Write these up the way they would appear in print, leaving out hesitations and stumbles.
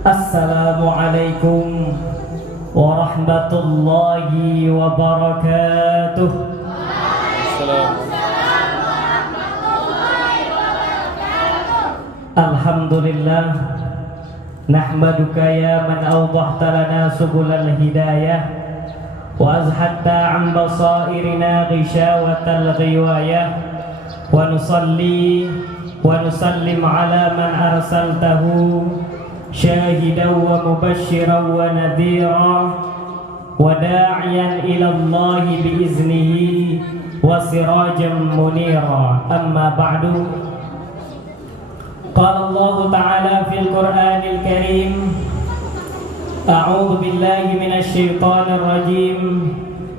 Assalamualaikum warahmatullahi wabarakatuh. Alhamdulillah, nahmaduka ya man awdahta lana subulal hidayah wa azhatta an basairina ghishawatal ghiwayah wa nusalli wa nusallim ala man arsaltahu syahidan wa mubashiran wa nadhira wa da'iyan ila Allah biiznihi wa sirajan munira. Amma ba'du. Qala Allah Ta'ala fil Qur'anil Karim, a'udzu billahi minasy syaithanir rajim.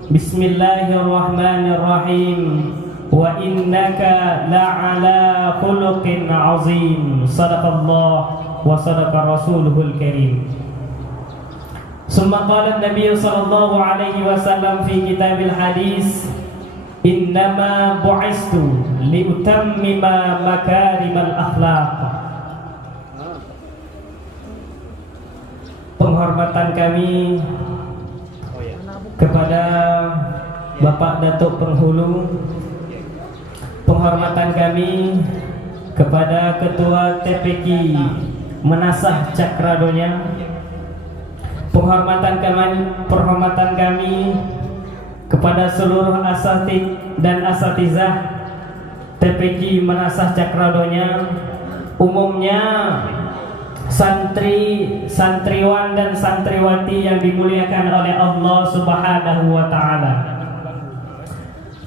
Bismillahirrahmanirrahim. Wa innaka la'ala khuluqin 'azim. Shadaqallah wa sadaqa rasuluhul karim. Summa qala an-nabiy sallallahu alaihi wasallam fi kitabil hadis, innama bu'istu liutammima makarimal akhlaq. Penghormatan kami kepada Bapak Datuk Penghulu, penghormatan kami kepada Ketua TPQ Menasah Cakradonya, penghormatan kami kepada seluruh asatid dan asatizah TPQ Menasah Cakradonya, umumnya santri, santriwan dan santriwati yang dimuliakan oleh Allah Subhanahu wa Ta'ala.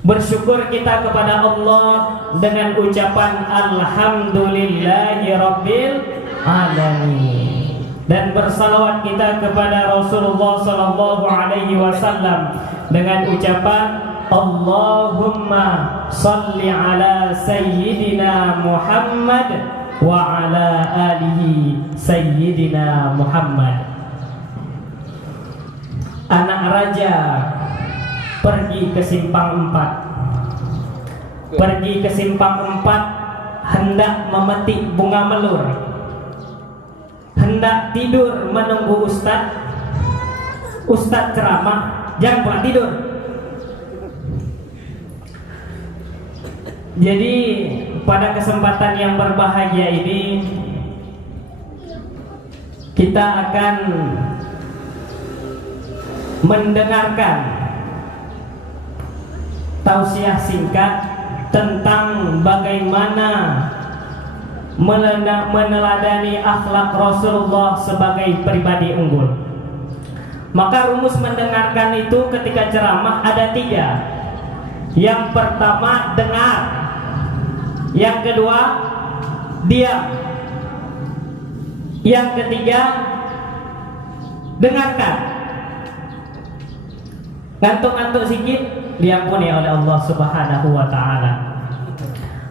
Bersyukur kita kepada Allah dengan ucapan Alhamdulillahi Rabbil Alamin, dan bersalawat kita kepada Rasulullah Sallallahu Alaihi Wasallam dengan ucapan Allahumma salli ala Sayyidina Muhammad wa ala alihi Sayyidina Muhammad. Anak raja pergi ke simpang 4. Pergi ke simpang 4 hendak memetik bunga melur, hendak tidur menunggu ustaz ceramah, jangan pula tidur. Jadi pada kesempatan yang berbahagia ini kita akan mendengarkan tausiah singkat tentang bagaimana meneladani akhlak Rasulullah sebagai pribadi unggul. Maka rumus mendengarkan itu ketika ceramah ada 3. Yang pertama dengar, yang kedua diam, yang ketiga dengarkan. Ngantuk-ngantuk sedikit diampuni oleh Allah Subhanahu wa Ta'ala.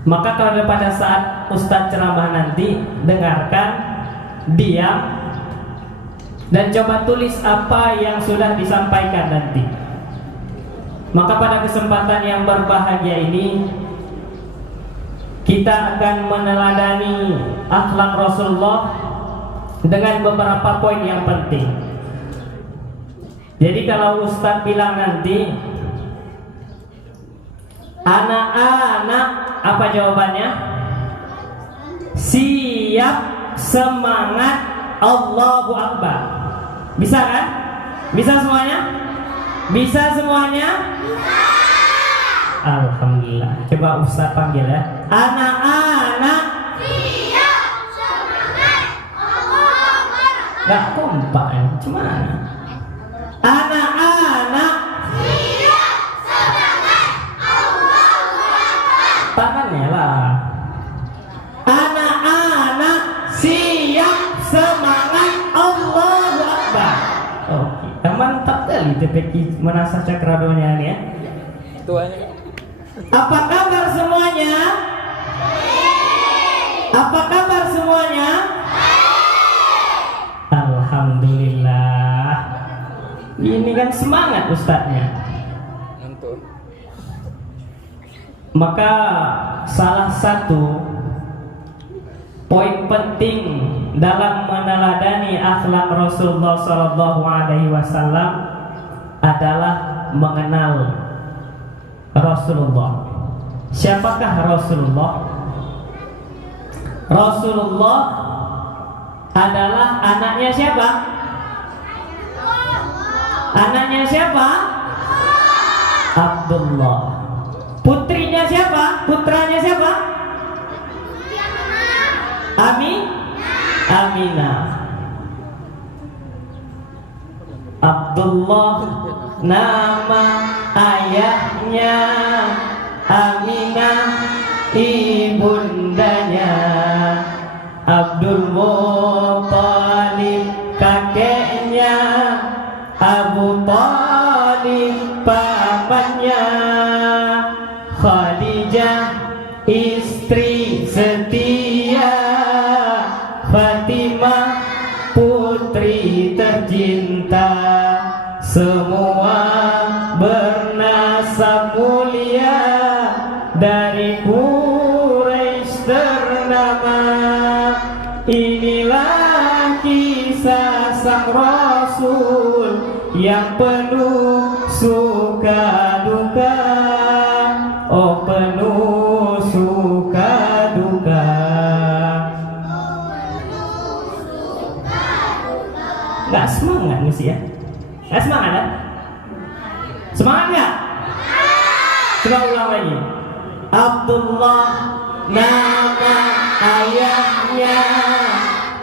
Maka kalau pada saat ustaz ceramah nanti, dengarkan, diam, dan coba tulis apa yang sudah disampaikan nanti. Maka pada kesempatan yang berbahagia ini kita akan meneladani akhlak Rasulullah dengan beberapa poin yang penting. Jadi kalau ustaz bilang nanti anak-anak, apa jawabannya? Siap, semangat, Allahu Akbar. Bisa kan? Bisa semuanya? Bisa semuanya? Bisa. Alhamdulillah. Coba ustaz panggil ya. Anak-anak, siap, semangat, Allahu Akbar. Gak kompak ya? Gimana? Anak-anak, siap, semangat, Allahu Akbar. Tangannya lah. Anak-anak, siap, semangat, Allahu Akbar. Oke, mantap kali TPQ Menasah Cakradonya ini ya. Tuanya. Apa kabar semuanya? Apa kabar semuanya? Alhamdulillah. Ini kan semangat ustadznya. Maka salah satu poin penting dalam meneladani akhlak Rasulullah Sallallahu Alaihi Wasallam adalah mengenal Rasulullah. Siapakah Rasulullah? Rasulullah adalah anaknya siapa? Anaknya siapa? Abdullah. Putrinya siapa? Putranya siapa? Aminah. Abdullah nama ayahnya, Aminah ibundanya, Abdul Muthalib kakeknya, Abu Thalib pamannya, Khadijah istri setia, Fatimah putri tercinta, semua bernasab mulia, dari Quraisy ternama. Inilah kisah sang Rasul yang penuh suka duka, oh penuh suka duka. Gak semangat mesti ya? Gak semangat kan? Semangat gak? Coba ulang lagi. Abdullah nama ayahnya,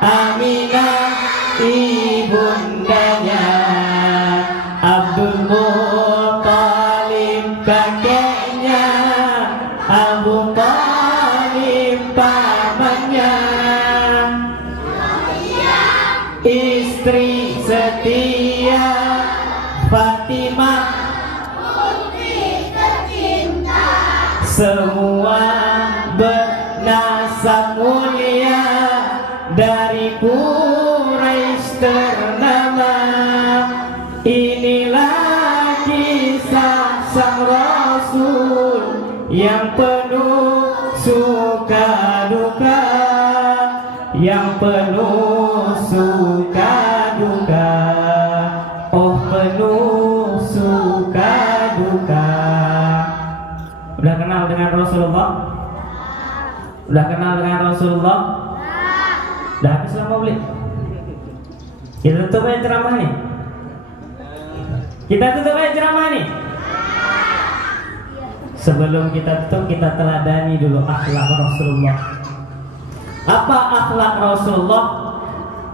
Aminah ibundanya, Abdul Muthalib kakeknya, Abu Thalib pamannya, istri setia, Fatimah putri tercinta, semua bernasab mulia, dari Quraisy ternama. Inilah kisah sang Rasul yang penuh suka duka, yang penuh suka duka, oh penuh suka duka. Udah kenal dengan Rasulullah? Udah kenal dengan Rasulullah? Udah habis lama beli? Kita tutup aja ceramah nih. Kita tutup aja ceramah nih. Sebelum kita tutup, kita teladani dulu akhlak Rasulullah. Apa akhlak Rasulullah?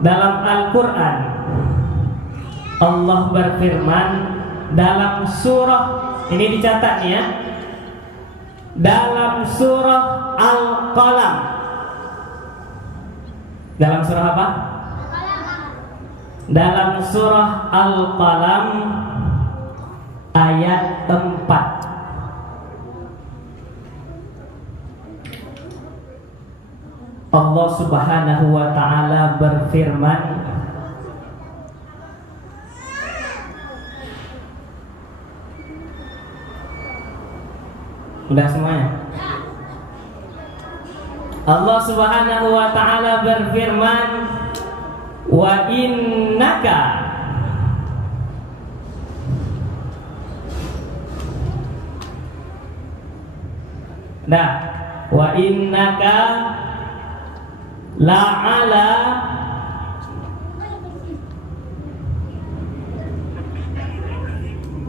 Dalam Al-Quran Allah berfirman dalam surah, ini dicatat nih ya, dalam surah Al-Qalam. Dalam surah apa? Dalam surah Al-Qalam ayat 4. Allah Subhanahu wa ta'ala berfirman, udah semuanya? Allah Subhanahu wa ta'ala berfirman, wa innaka wa innaka la'ala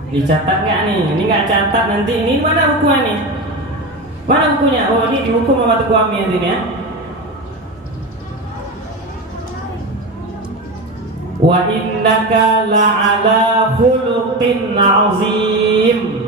dicatat nggak nih? Ini nggak catat nanti. Ini mana bukunya nih? Mana bukunya? Oh ini di buku Mama Teguh Amin ini ya. Wa innaka la'ala khuluqin azim.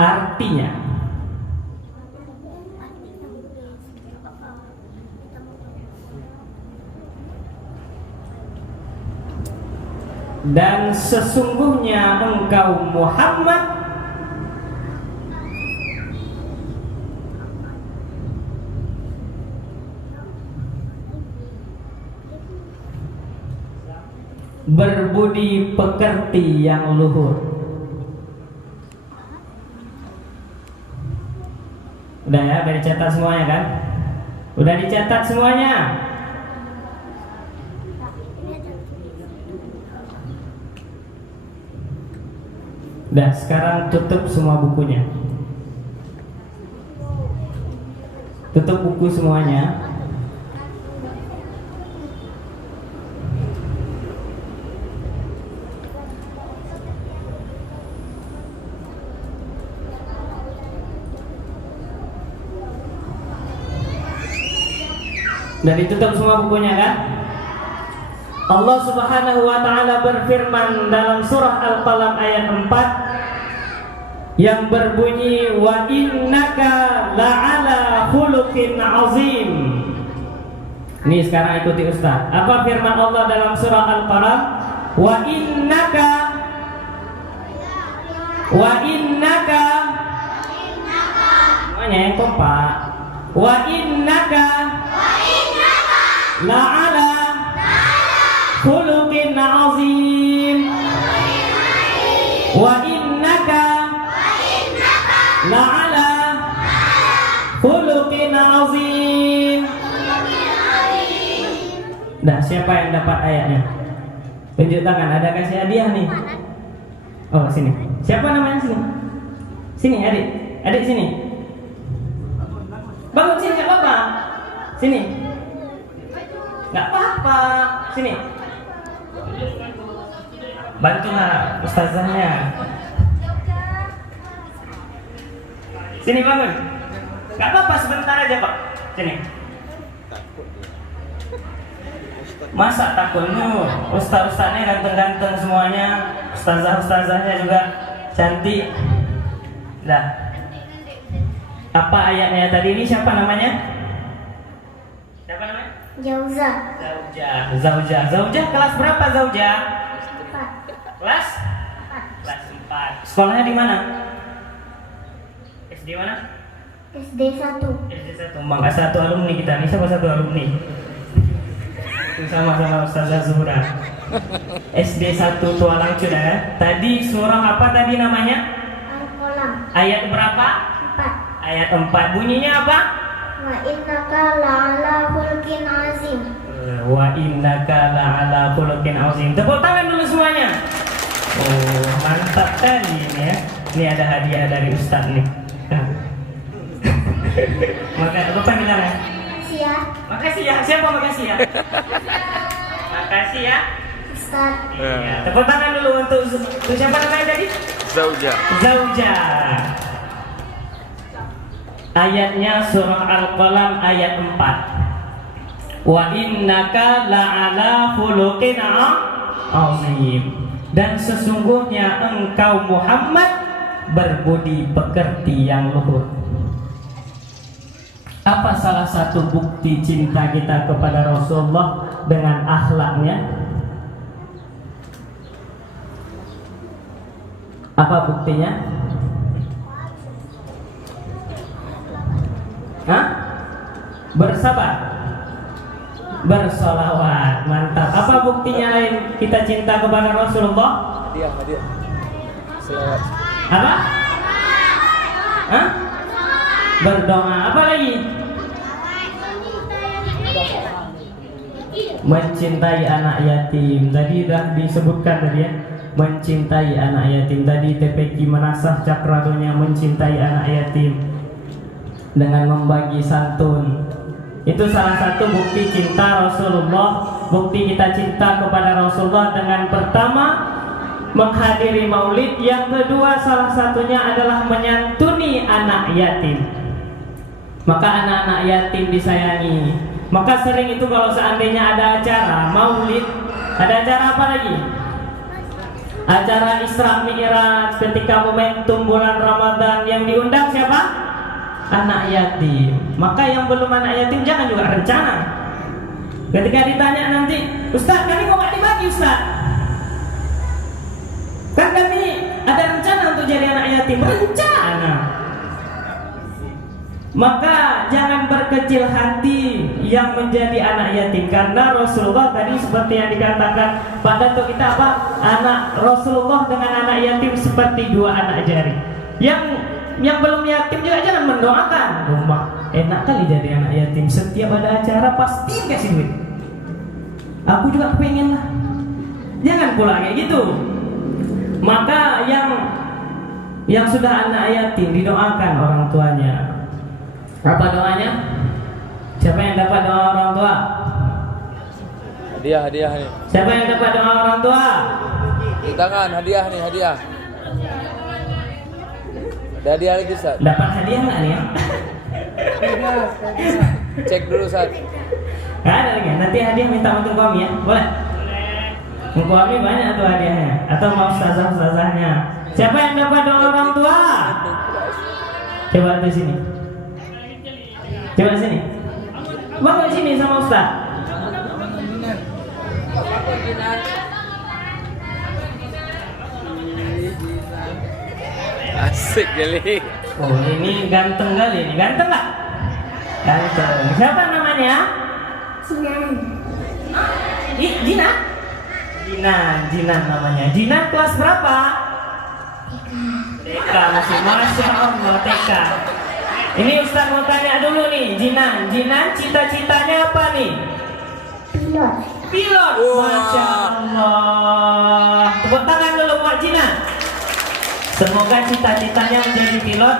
Artinya dan sesungguhnya engkau Muhammad berbudi pekerti yang luhur. Udah ya, udah dicatat semuanya kan? Udah dicatat semuanya. Udah, sekarang tutup semua bukunya. Tutup buku semuanya. Dan ditutup semua bukunya kan? Allah Subhanahu wa taala berfirman dalam surah Al-Qalam ayat 4 yang berbunyi wa innaka la'ala khuluqin azim. Ini sekarang ikuti Ustaz. Apa firman Allah dalam surah Al-Qalam? Wa innaka semuanya yang kompak. Wa innaka la'ala khuluqin azim. Wa innaka la'ala khuluqin azim. Nah, siapa yang dapat ayatnya? Tunjuk tangan, ada kasih hadiah nih. Oh, sini. Siapa namanya sini? Sini, adik. Adik sini. Bangun sini, enggak apa-apa. Sini. Enggak apa-apa. Sini. Bantulah ustazahnya. Sini bangun. Enggak apa-apa, sebentar aja, Pak. Sini. Masa takut lu? Ustaz-ustaznya ganteng-ganteng semuanya. Ustazah-ustazahnya juga cantik. Dah. Apa ayatnya tadi ini? Siapa namanya? Siapa namanya? Zaujah. Zaujah kelas berapa Zaujah? 4. Kelas 4. Sekolahnya di mana? SD mana? SD 1. SD 1. Mangga satu alumni kita. Ini siapa satu alumni? Sama-sama Ustazah Zuhra. SD 1 Tualang Cuda ya. Tadi surah apa tadi namanya? Al-Qalam. Ayat berapa? 4. Ayat 4. Bunyinya apa? Wa innaka la'ala khuluqin azim. Wa innaka la'ala khuluqin azim. Tepuk tangan dulu semuanya. Oh, mantap tadi ini ya. Ini ada hadiah dari Ustaz nih. Maka apa panggilannya? Sia. Makasih ya. Siapa makasih ya? Makasih ya. Ustaz. Ya. Tepuk tangan dulu untuk siapa namanya tadi? Zaujah. Ayatnya surah Al-Qalam ayat 4. Wa innaka la'ala khuluqin azim. Dan sesungguhnya engkau Muhammad berbudi pekerti yang luhur. Apa salah satu bukti cinta kita kepada Rasulullah dengan akhlaknya? Apa buktinya? Hah? Bersabar, bersolawat, mantap. Apa buktinya lain kita cinta kepada Rasulullah? Hadiah. Selawat. Apa? Hah? Berdoa. Apa lagi? Mencintai anak yatim. Tadi sudah disebutkan tadi ya. Mencintai anak yatim. Tadi TPQ menasah cakradonya mencintai anak yatim dengan membagi santun. Itu salah satu bukti cinta Rasulullah. Bukti kita cinta kepada Rasulullah dengan pertama menghadiri maulid. Yang kedua salah satunya adalah menyantuni anak yatim. Maka anak-anak yatim disayangi. Maka sering itu kalau seandainya ada acara maulid, ada acara apa lagi? Acara Isra Mi'raj ketika momentum bulan Ramadan, yang diundang siapa? Anak yatim. Maka yang belum anak yatim jangan juga rencana. Ketika ditanya nanti, Ustaz kami kok gak dibagi Ustaz? Kan kami ada rencana untuk jadi anak yatim. Rencana. Maka jangan berkecil hati. yang menjadi anak yatim. Karena Rasulullah tadi seperti yang dikatakan pada untuk kita apa? Anak Rasulullah dengan anak yatim seperti dua anak jari. Yang belum yatim juga jangan mendoakan. Rumah enak kali jadi anak yatim. Setiap ada acara pasti kasih duit. Aku juga pengen lah. Jangan pula kayak gitu. Maka yang sudah anak yatim didoakan orang tuanya. Apa doanya? Siapa yang dapat doa orang tua? Hadiah nih. Siapa yang dapat doa orang tua? Di tangan, hadiah nih, hadiah. Ada hadiah lagi, Ustaz. Dapat hadiah nggak nih? Cek dulu, Ustaz. Nggak ada lagi. Nanti hadiah minta untuk kami ya, boleh? Untuk kami banyak tuh hadiahnya. Atau mau ustazah-ustazahnya. Siapa yang dapat doa orang tua? Coba di sini. Coba sini. Bawa sini sama Ustaz. Asik kali. Oh ini ganteng kali ini. Ganteng nggak? Ganteng. Siapa namanya? Jinan. Jinan? Jinan namanya. Jinan kelas berapa? TK masih. Masya Allah TK. Ini Ustaz mau tanya dulu nih, Jinan cita-citanya apa nih? Pilot. Masya Allah. Tepuk tangan dulu buat Jinan. Semoga cita-citanya menjadi pilot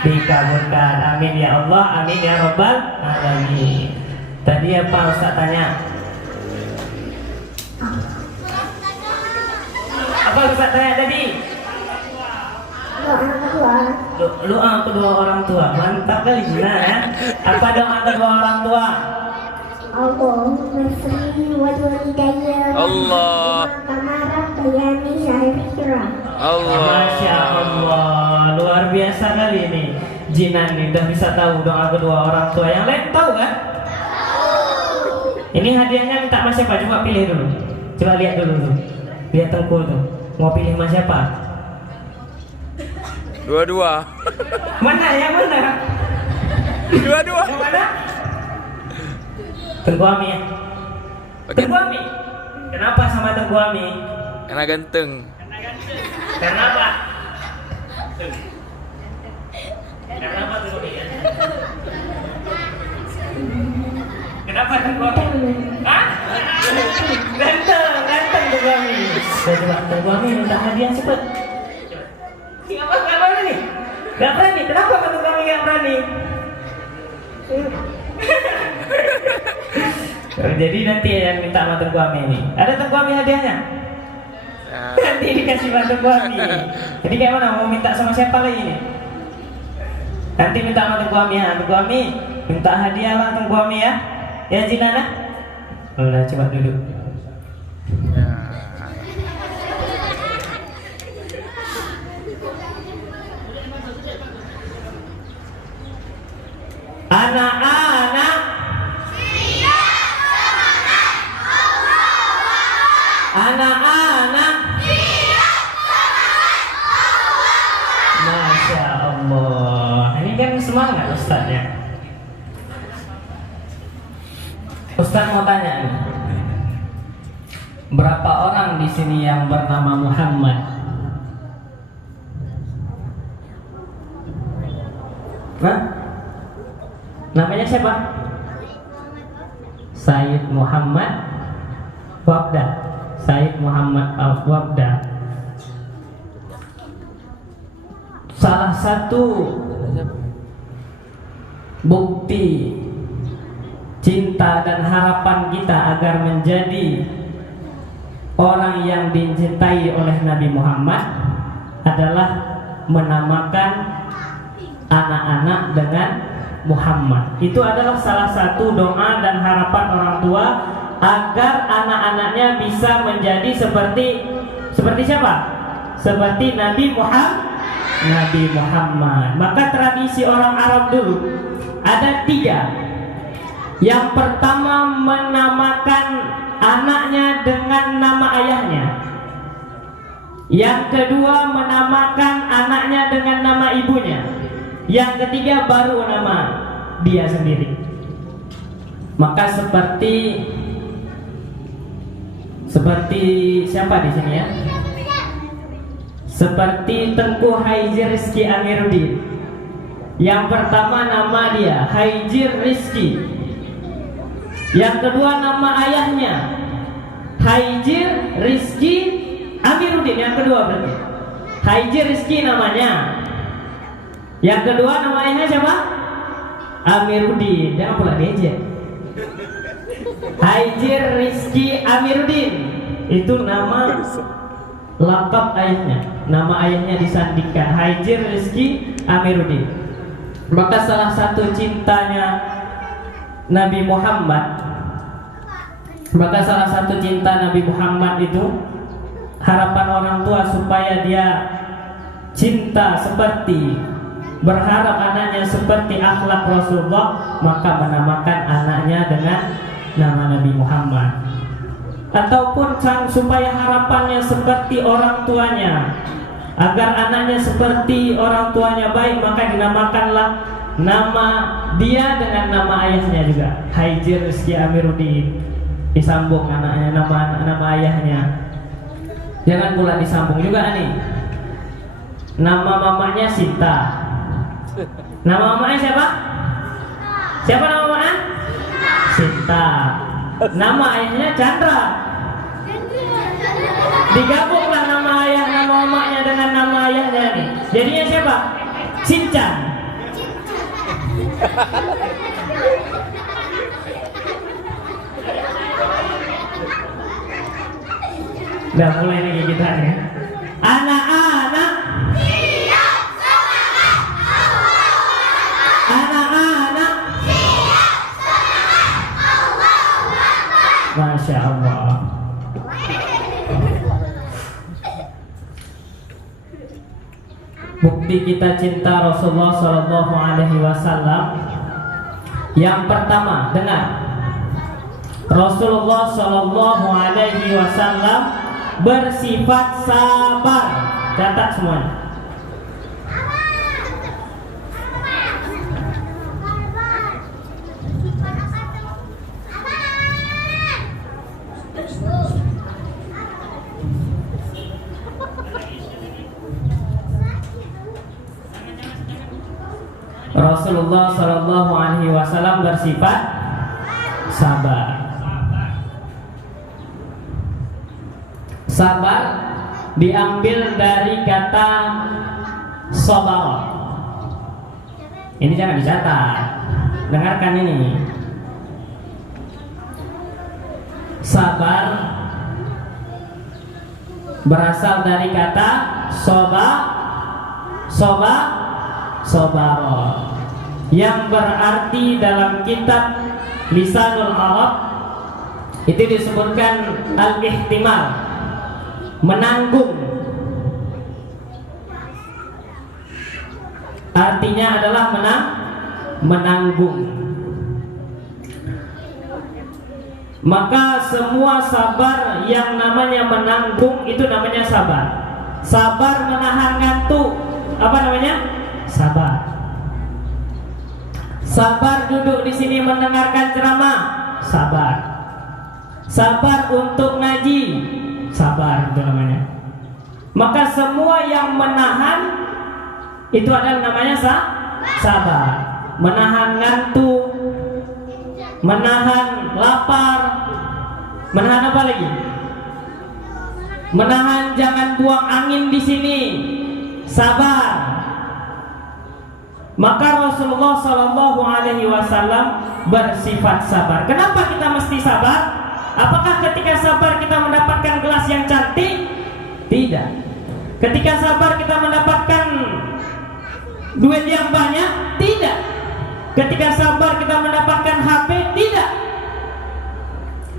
dikabulkan. Amin ya Allah, amin ya Rabbal alamin. Tadi apa Ustaz tanya? Apa Ustaz tanya tadi? Doa kedua orang tua. Mantap kali Jinan ya. Apa doa kedua orang tua? Allahumma sholli wa walidayya Allah. kama rabbayani saghira. Allah. Masya Allah, luar biasa kali ini. Jinan nih udah bisa tahu doa kedua orang tua. Yang lain tahu kan? Ini hadiahnya minta mas siapa? Coba pilih dulu. Coba lihat dulu tuh. Lihat Tengku tuh. Mau pilih mas siapa? Dua-dua. Mana? Yang mana? Dua-dua. Yang mana? Tengku Ami ya? Tengku Ami? Kenapa sama Tengku Ami? Karena ganteng. Karena apa? Karena apa Tengku Ami? Kenapa Tengku Ami? Hah? Ganteng Tengku Ami. Coba Tengku Ami minta hadiah cepet. Coba. Gak boleh nih? Gak berani? Kenapa Tengku Ami gak berani? Jadi nanti yang minta sama Tengku Ami ini. Ada Tengku Ami hadiahnya? Nanti dikasih sama Tengku Ami. Jadi kayak mana? Mau minta sama siapa lagi nih? Nanti minta sama Tengku Ami ya. Tengku Ami minta hadiah lah Tengku Ami ya. Ya Jinana? Udah coba duduk. Anak-anak anak-anak Masya Allah. Ini kan semangat Ustaznya. Ustaz mau tanya nih. Berapa orang di sini yang bernama Muhammad? Hah? Namanya siapa? Sayyid Muhammad Wabda. Sayyid Muhammad Wabda. Salah satu bukti cinta dan harapan kita agar menjadi orang yang dicintai oleh Nabi Muhammad adalah menamakan anak-anak dengan Muhammad. Itu adalah salah satu doa dan harapan orang tua agar anak-anaknya bisa menjadi seperti siapa? Seperti Nabi Muhammad. Maka tradisi orang Arab dulu ada 3. Yang pertama menamakan anaknya dengan nama ayahnya. Yang kedua menamakan anaknya dengan nama ibunya. Yang ketiga baru nama dia sendiri. Maka seperti siapa di sini ya? Seperti Tengku Haji Rizki Amiruddin. Yang pertama nama dia Haji Rizki. Yang kedua nama ayahnya Haji Rizki Amiruddin. Yang kedua berarti Haji Rizki namanya. Yang kedua nama ayahnya siapa? Amiruddin. Jangan pula DJ. Haji Rizki Amiruddin itu nama lengkap ayahnya. Nama ayahnya disandingkan Haji Rizki Amiruddin. Maka salah satu cintanya Nabi Muhammad, itu harapan orang tua supaya dia cinta seperti, berharap anaknya seperti akhlak Rasulullah, maka menamakan anaknya dengan nama Nabi Muhammad. Ataupun supaya harapannya seperti orang tuanya, agar anaknya seperti orang tuanya baik, maka dinamakanlah nama dia dengan nama ayahnya juga, Haji Rizki Amiruddin. Disambung anaknya nama ayahnya. Jangan pula disambung juga nih. Nama mamanya Sinta. Nama mamanya siapa? Siapa nama mamanya? Sinta. Nama ayahnya Chandra. Digabunglah nama ayah, nama mamanya dengan nama ayahnya nih. Jadinya siapa? Cincan. Udah mulai lagi kita ya. Anak-anak, siap semangat. Anak-anak, siap semangat. Allahu Akbar. Masya Allah. Bukti kita cinta Rasulullah Shallallahu Alaihi Wasallam. Yang pertama, dengar. Rasulullah Shallallahu Alaihi Wasallam bersifat sabar. Catat semuanya. Rasulullah Shallallahu Alaihi Wasallam bersifat sabar. Sabar diambil dari kata sabar. Ini jangan dicatat. Dengarkan ini. Sabar berasal dari kata sobar, yang berarti dalam kitab Lisanul Arab itu disebutkan al-ihtimal, menanggung. Artinya adalah menanggung. Maka semua sabar yang namanya menanggung itu namanya sabar. Sabar menahan ngantuk, apa namanya? Sabar. Sabar duduk di sini mendengarkan ceramah, sabar. Sabar untuk ngaji, sabar itu namanya. Maka semua yang menahan itu adalah namanya sabar. Menahan ngantuk, menahan lapar, menahan apa lagi? Menahan jangan buang angin di sini, sabar. Maka Rasulullah Shallallahu Alaihi Wasallam bersifat sabar. Kenapa kita mesti sabar? Apakah ketika sabar kita mendapatkan gelas yang cantik? Tidak. Ketika sabar kita mendapatkan duit yang banyak? Tidak. Ketika sabar kita mendapatkan HP? Tidak.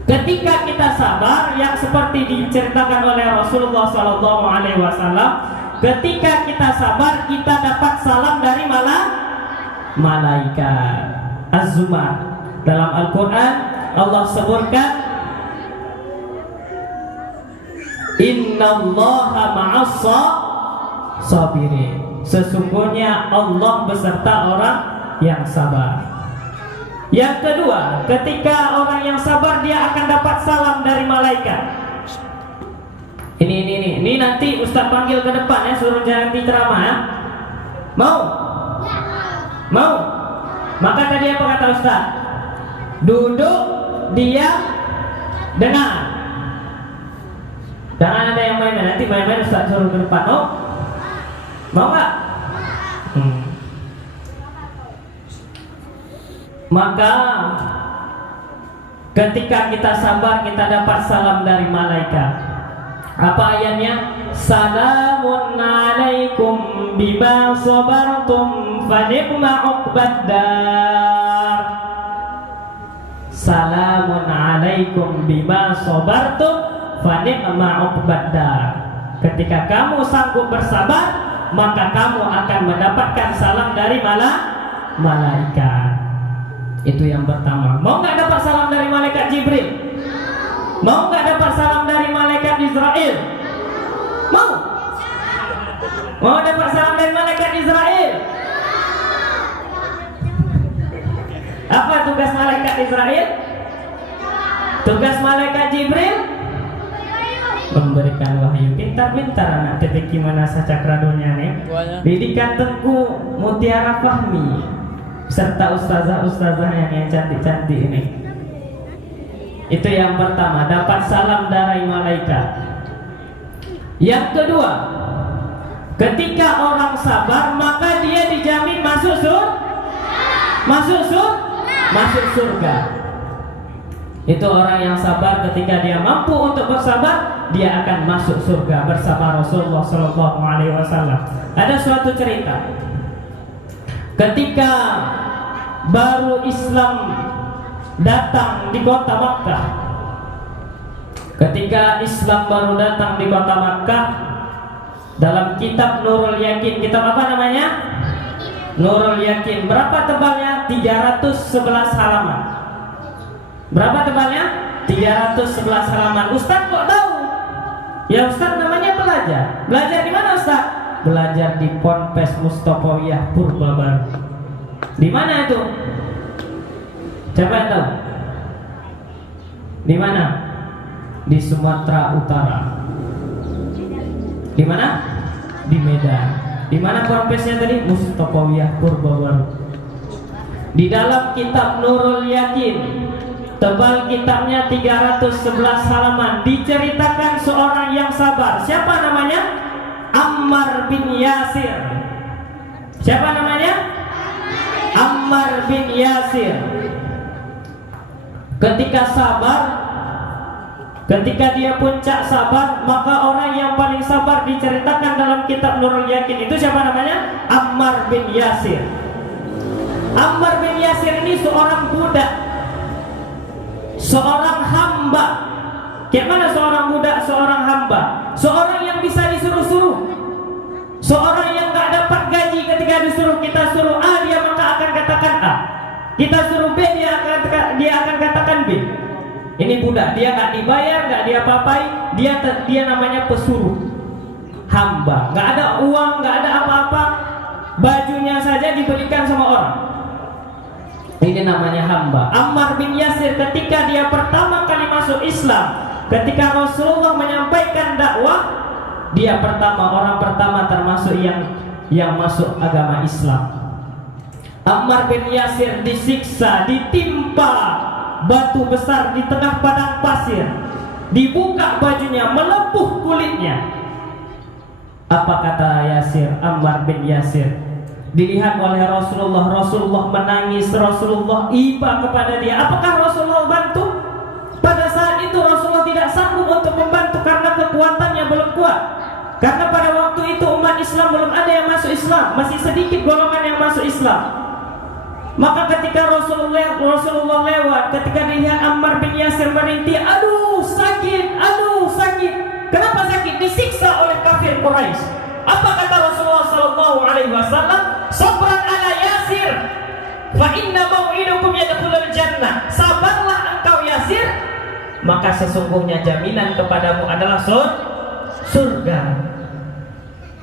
Ketika kita sabar, yang seperti diceritakan oleh Rasulullah Shallallahu Alaihi Wasallam, ketika kita sabar, kita dapat salam dari malaikat. Az-Zumar. Dalam Al-Quran Allah sebutkan, Innallaha ma'as sabirin. Sesungguhnya Allah beserta orang yang sabar. Yang kedua, ketika orang yang sabar dia akan dapat salam dari malaikat. Ini nanti Ustaz panggil ke depan ya, suruh jangan ceramah ya. Mau? Mau? Maka tadi apa kata Ustaz? Duduk, diam, dengar. Jangan ada yang main, nanti main-main Ustaz suruh ke depan. Mau? Mau nggak? Maka ketika kita sabar kita dapat salam dari malaikat. Apa ayatnya? Salamun alaikum bima sabartum fa ni'ma uqbaddar. Salamun alaikum bima sabartum fa ni'ma uqbaddar. Ketika kamu sanggup bersabar, maka kamu akan mendapatkan salam dari malaikat. Itu yang pertama. Mau nggak dapat salam dari malaikat Jibril? Mau nggak dapat salam dari malaikat Israel? Mau? Mau dapat salam dari malaikat Israel? Apa tugas malaikat Israel? Tugas malaikat Jibril? Memberikan wahyu. Pintar-pintar anak titik gimana sacakradonya nih. Didikan Tengku Mutiara Fahmi serta ustazah-ustazahnya yang cantik-cantik ini. Itu yang pertama, dapat salam dari malaikat. Yang kedua, ketika orang sabar maka dia dijamin masuk surga. Itu orang yang sabar, ketika dia mampu untuk bersabar, dia akan masuk surga bersama Rasulullah SAW. Ada suatu cerita, ketika baru Islam datang di kota Makkah. Ketika Islam baru datang di kota Makkah, dalam kitab Nurul Yakin, kitab apa namanya? Nurul Yakin. Berapa tebalnya? 311 halaman. Berapa tebalnya? 311 halaman. Ustaz kok tahu? Ya Ustaz namanya belajar. Belajar di mana Ustaz? Belajar di Ponpes Mustofawiyah Purbabaru. Di mana itu? Siapa yang tahu? Di mana? Di Sumatera Utara. Di mana? Di Medan. Di mana ponpesnya tadi? Mustofawiyah Purbabaru. Di dalam kitab Nurul Yakin, tebal kitabnya 311 halaman, diceritakan seorang yang sabar. Siapa namanya? Ammar bin Yasir. Siapa namanya? Ammar bin Yasir. Ketika sabar, ketika dia puncak sabar, maka orang yang paling sabar diceritakan dalam kitab Nurul Yakin itu siapa namanya? Ammar bin Yasir. Ammar bin Yasir ini seorang budak, seorang hamba. Gimana seorang budak, seorang hamba? Seorang yang bisa disuruh-suruh, seorang yang gak dapat gaji. Ketika disuruh, kita suruh A, dia maka akan katakan A. Kita suruh B, dia akan katakan B. Ini budak, dia gak dibayar, gak dia papai, dia namanya pesuruh, hamba. Gak ada uang, gak ada apa-apa, bajunya saja dibelikan sama orang. Ini namanya hamba. Ammar bin Yasir ketika dia pertama kali masuk Islam, ketika Rasulullah menyampaikan dakwah, dia orang pertama termasuk yang masuk agama Islam. Ammar bin Yasir disiksa, ditimpa batu besar di tengah padang pasir, dibuka bajunya, melepuh kulitnya. Apa kata Yasir? Ammar bin Yasir dilihat oleh Rasulullah. Rasulullah menangis, Rasulullah iba kepada dia. Apakah Rasulullah bantu? Pada saat itu Rasulullah tidak sanggup untuk membantu karena kekuatannya belum kuat. Karena pada waktu itu umat Islam belum ada yang masuk Islam, masih sedikit golongan yang masuk Islam. Maka ketika Rasulullah lewat, ketika dilihat Ammar bin Yasir merintih, aduh sakit. Kenapa sakit? Disiksa oleh kafir Quraisy. Apa kata Rasulullah SAW? Sabran ala Yasir, fa inna mau'idukum yadkhulul jannah. Sabarlah engkau Yasir, maka sesungguhnya jaminan kepadamu adalah surga.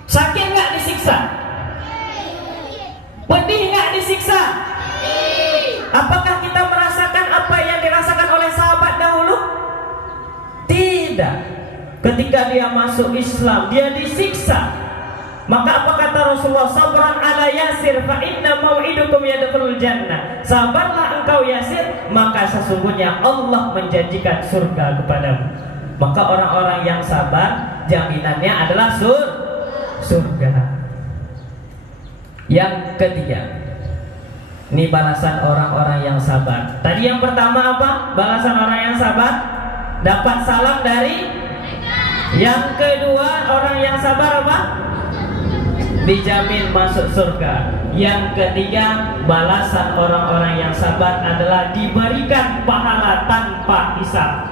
Sakit nggak disiksa? Pedih nggak disiksa? Apakah kita ketika dia masuk Islam, dia disiksa. Maka apa kata Rasulullah? Sabran ala Yasir fa inna mau'idukum yadkhulul jannah. Sabarlah engkau Yasir, maka sesungguhnya Allah menjanjikan surga kepadamu. Maka orang-orang yang sabar jaminannya adalah surga. Yang ketiga, ini balasan orang-orang yang sabar. Tadi yang pertama apa? Balasan orang yang sabar dapat salam dari. Yang kedua, orang yang sabar apa? Dijamin masuk surga. Yang ketiga, balasan orang-orang yang sabar adalah diberikan pahala tanpa hisab.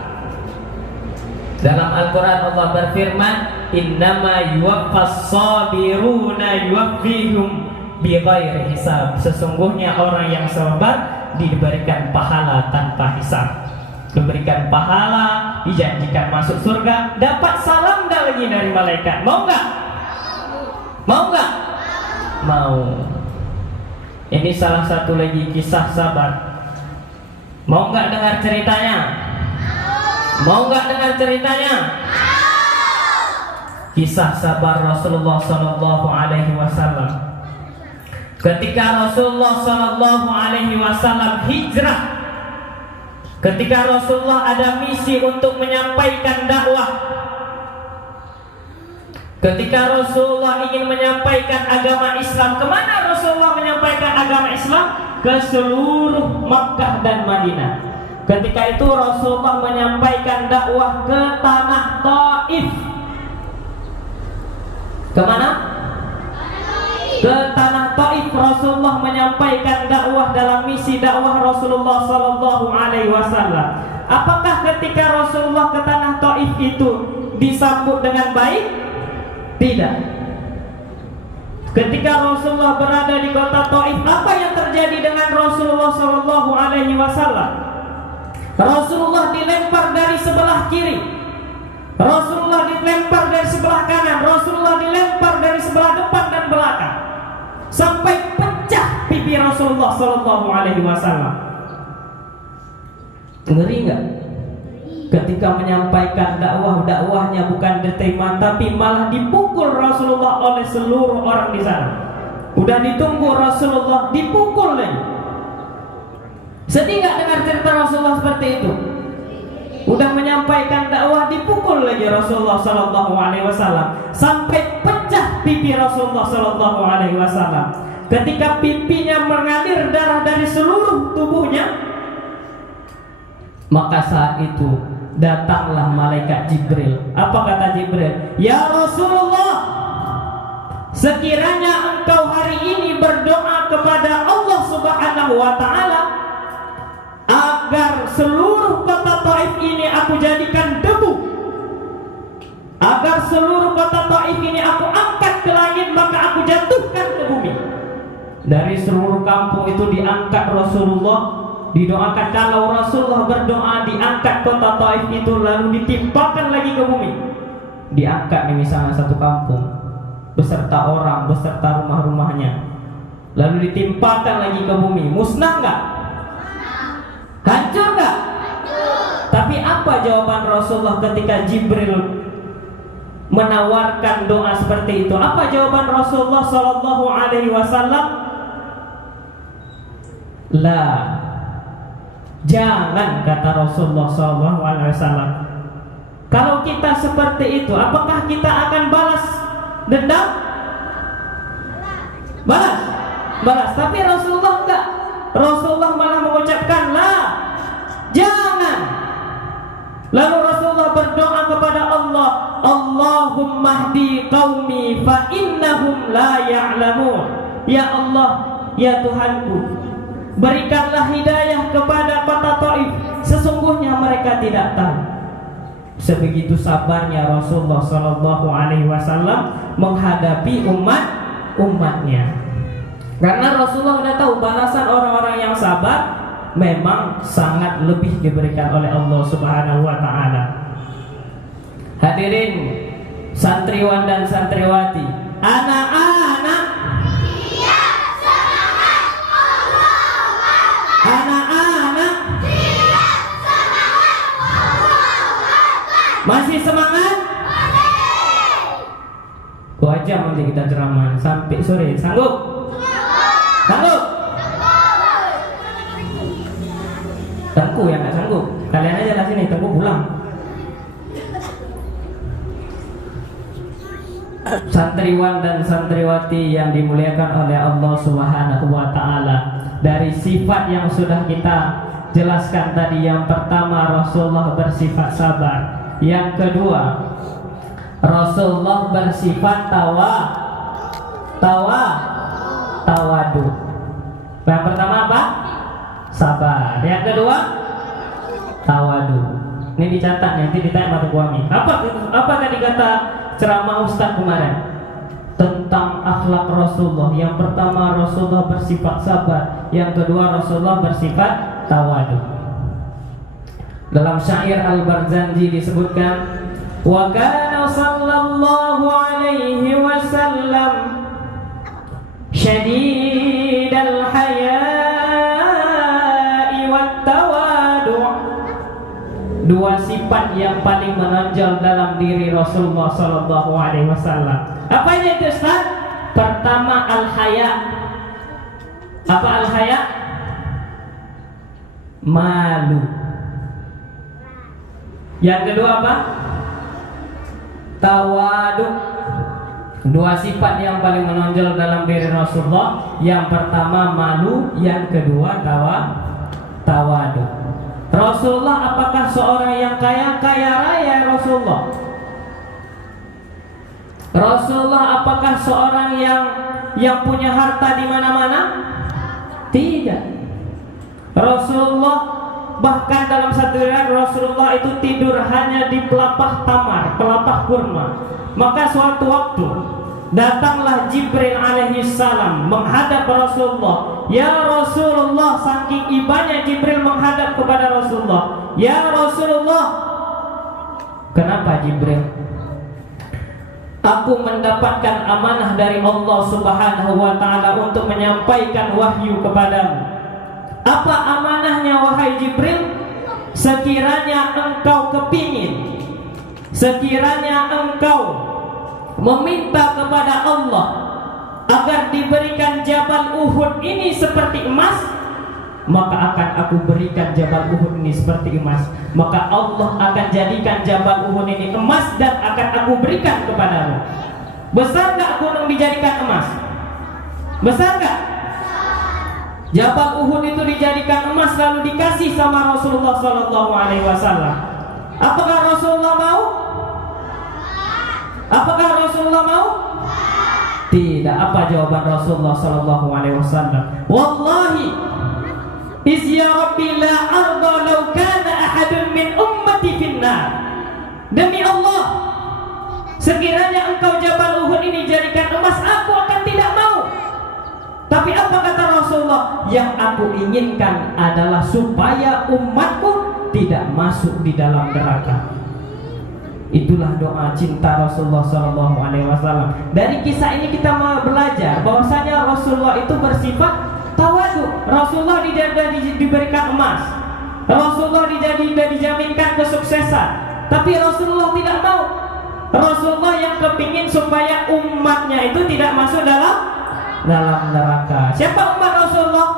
Dalam Al-Quran Allah berfirman, innama yuwaffas sabiruna yuwaffihum bighairi hisab. Sesungguhnya orang yang sabar diberikan pahala tanpa hisab. Diberikan pahala, dijanjikan masuk surga, dapat salam lagi dari malaikat. Mau nggak? Mau nggak? Mau. Ini salah satu lagi kisah sabar. Mau nggak dengar ceritanya? Mau nggak dengar ceritanya? Kisah sabar Rasulullah Sallallahu Alaihi Wasallam. Ketika Rasulullah Sallallahu Alaihi Wasallam hijrah, ketika Rasulullah ada misi untuk menyampaikan dakwah. Ketika Rasulullah ingin menyampaikan agama Islam, kemana Rasulullah menyampaikan agama Islam? Ke seluruh Makkah dan Madinah. Ketika itu Rasulullah menyampaikan dakwah ke tanah Taif. Kemana? Ke tanah Taif Rasulullah menyampaikan dakwah dalam misi dakwah Rasulullah Sallallahu Alaihi Wasallam. Apakah ketika Rasulullah ke tanah Taif itu disambut dengan baik? Tidak. Ketika Rasulullah berada di kota Taif, apa yang terjadi dengan Rasulullah Sallallahu Alaihi Wasallam? Rasulullah dilempar dari sebelah kiri, Rasulullah dilempar dari sebelah kanan, Rasulullah dilempar dari sebelah depan dan belakang, sampai pecah pipi Rasulullah Sallallahu Alaihi Wasallam. Ngeri nggak? Ketika menyampaikan dakwahnya bukan diterima, tapi malah dipukul Rasulullah oleh seluruh orang di sana. Udah ditunggu Rasulullah, dipukul lagi. Sedih nggak dengar cerita Rasulullah seperti itu? Udah menyampaikan dakwah, dipukul lagi Rasulullah Sallallahu Alaihi Wasallam sampai pecah pipi Rasulullah Sallallahu Alaihi Wasallam. Ketika pipinya mengalir darah dari seluruh tubuhnya, maka saat itu datanglah malaikat Jibril. Apa kata Jibril? Ya Rasulullah, sekiranya engkau hari ini berdoa kepada Allah Subhanahu wa Ta'ala agar seluruh kota Taif ini aku jadikan debu, agar seluruh kota Taif ini aku angkat ke langit, maka aku jatuhkan ke bumi. Dari seluruh kampung itu diangkat Rasulullah. Didoakan, kalau Rasulullah berdoa diangkat kota Taif itu, lalu ditimpakan lagi ke bumi. Diangkat nih misalnya satu kampung beserta orang, beserta rumah-rumahnya, lalu ditimpakan lagi ke bumi. Musnah nggak? Hancur nggak? Tapi apa jawaban Rasulullah ketika Jibril menawarkan doa seperti itu? Apa jawaban Rasulullah Sallallahu Alaihi Wasallam? La, jangan, kata Rasulullah SAW. Kalau kita seperti itu, apakah kita akan balas dendam? Balas. Tapi Rasulullah enggak. Rasulullah malah mengucapkan la, jangan. Lalu Rasulullah berdoa kepada Allah, Allahumma hdi qaumi fa innahum la ya'lamun. Ya Allah, ya Tuhanku, berikanlah hidayah kepada kota Taif, sesungguhnya mereka tidak tahu. Sebegitu sabarnya Rasulullah Sallallahu Alaihi Wasallam menghadapi umatnya. Karena Rasulullah sudah tahu balasan orang-orang yang sabar memang sangat lebih diberikan oleh Allah Subhanahu Wa Taala. Hadirin santriwan dan santriwati, anak-anak, masih semangat? jam nanti kita ceramah sampai sore. Sanggup? Sanggup? Tengku yang nggak sanggup. Kalian aja lah sini, Tengku pulang. Santriwan dan santriwati yang dimuliakan oleh Allah Subhanahu wa taala, dari sifat yang sudah kita jelaskan tadi, yang pertama Rasulullah bersifat sabar, yang kedua Rasulullah bersifat tawadu. Yang pertama apa? Sabar. Yang kedua tawadu. Ini dicatat nanti ditanya mata kuami. Apa tadi kata ceramah Ustaz kemarin tentang akhlak Rasulullah? Yang pertama Rasulullah bersifat sabar, yang kedua Rasulullah bersifat tawadu. Dalam syair Al-Barzanji disebutkan, wa kana sallallahu alaihi wasallam syadidal haya'i wat tawadu'. Dua sifat yang paling menonjol dalam diri Rasulullah sallallahu alaihi wasallam. Apa itu Ustaz? Pertama al-haya. Apa al-haya? Malu. Yang kedua apa? Tawadu. Dua sifat yang paling menonjol dalam diri Rasulullah. Yang pertama malu, yang kedua tawadu. Rasulullah apakah seorang yang kaya raya Rasulullah? Rasulullah apakah seorang yang punya harta di mana-mana? Tidak. Rasulullah bahkan dalam satu riwayat Rasulullah itu tidur hanya di pelepah tamar, pelepah kurma. Maka suatu waktu datanglah Jibril alaihi salam menghadap Rasulullah. Ya Rasulullah, saking ibanya Jibril menghadap kepada Rasulullah. Ya Rasulullah, kenapa Jibril? Aku mendapatkan amanah dari Allah Subhanahu wa taala untuk menyampaikan wahyu kepadamu. Apa amanahnya wahai Jibril? Sekiranya engkau kepingin, sekiranya engkau meminta kepada Allah agar diberikan Jabal Uhud ini seperti emas, maka akan aku berikan Jabal Uhud ini seperti emas. Maka Allah akan jadikan Jabal Uhud ini emas dan akan aku berikan kepadamu. Besar gak gunung dijadikan emas? Besar gak? Jabal Uhud itu dijadikan emas lalu dikasih sama Rasulullah SAW. Apakah Rasulullah mau? Apakah Rasulullah mau? Tidak. Apa jawaban Rasulullah SAW? Wallahi iz ya Rabbi la arda law kana ahadun min ummati finnar. Demi Allah, sekiranya engkau Jabal Uhud ini jadikan emas, aku akan tidak mau. Tapi apa kata Rasulullah? Yang aku inginkan adalah supaya umatku tidak masuk di dalam neraka. Itulah doa cinta Rasulullah SAW. Dari kisah ini kita mau belajar bahwasanya Rasulullah itu bersifat tawadu. Rasulullah diberikan emas, Rasulullah dijaminkan kesuksesan, tapi Rasulullah tidak mau. Rasulullah yang kepingin supaya umatnya itu tidak masuk dalam neraka. Siapa umat Rasulullah?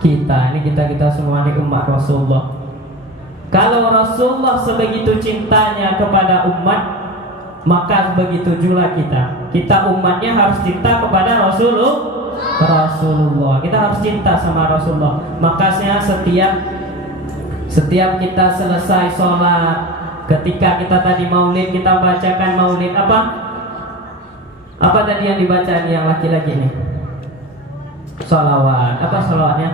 Kita semua ini umat Rasulullah. Kalau Rasulullah sebegitu cintanya kepada umat, maka begitu juga kita umatnya harus cinta kepada Rasulullah. Kita harus cinta sama Rasulullah. Makanya setiap kita selesai sholat, ketika kita tadi maulid, kita bacakan maulid apa? Apa tadi yang dibaca yang laki-laki nih? Sholawat. Apa sholawatnya?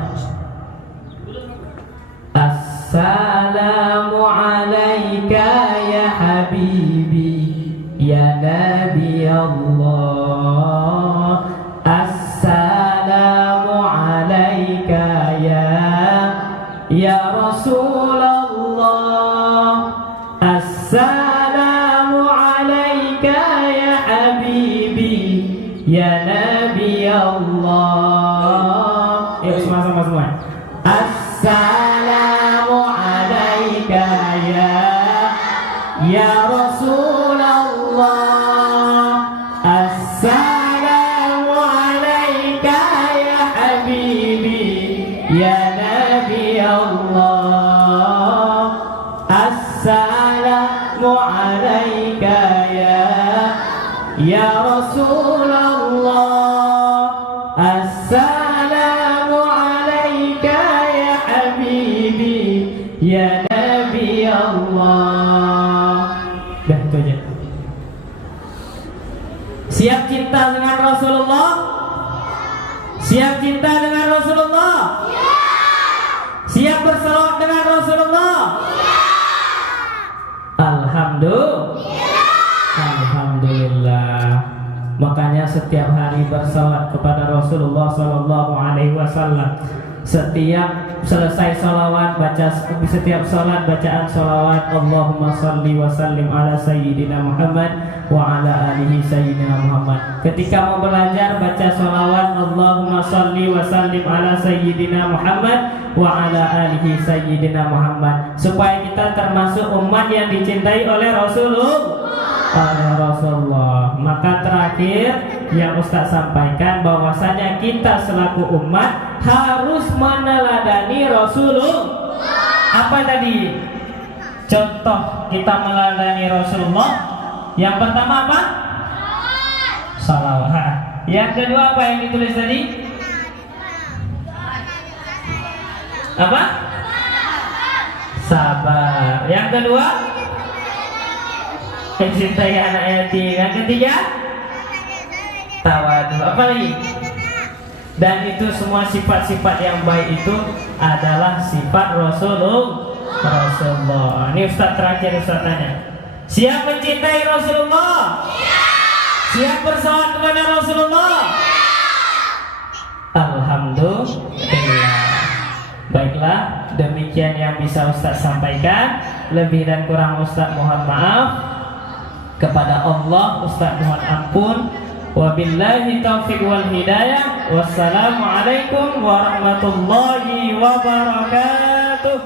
Assalamu alaika ya habibi ya Nabi Allah. Assalamu alaika ya Rasulullah. Assalamu alaika ya habibi ya Nabi Allah. Yuk semua. Assalamu alaika ya Rasulullah. Ya Nabi Allah, assalamu alaika ya Rasulullah, assalamu alaika ya habibi ya Nabi Allah. Dah itu aja. Siap cinta dengan Rasulullah? Siap cinta dengan Rasulullah? Siap berselawat dengan Rasulullah? Alhamdulillah. Makanya setiap hari bersalawat kepada Rasulullah Sallallahu Alaihi Wasallam. Setiap selesai salawat baca, setiap salat bacaan salawat, Allahumma salli wa sallim ala sayyidina Muhammad wa ala alihi sayyidina Muhammad. Ketika mau belajar baca salawat, Allahumma salli wa sallim ala sayyidina Muhammad wa ala alihi sayyidina Muhammad, supaya kita termasuk umat yang dicintai oleh Rasulullah. Maka terakhir yang Ustaz sampaikan bahwasanya kita selaku umat harus meneladani Rasulullah. Apa tadi contoh kita meneladani Rasulullah? Yang pertama apa? Salawat. Yang kedua apa yang ditulis tadi? Apa? Sabar. Yang kedua, mencintai anak yatim. Yang ketiga, tawadu. Apa lagi? Dan itu semua sifat-sifat yang baik itu adalah sifat Rasulullah. Ini Ustaz terakhir, Ustaz tanya, siap mencintai Rasulullah? Siap bersalawat kepada Rasulullah? Alhamdulillah. Baiklah, demikian yang bisa Ustaz sampaikan. Lebih dan kurang Ustaz mohon maaf. Kepada Allah Ustaz mohon ampun. Wabillahi taufiq wal hidayah. Wassalamualaikum warahmatullahi wabarakatuh.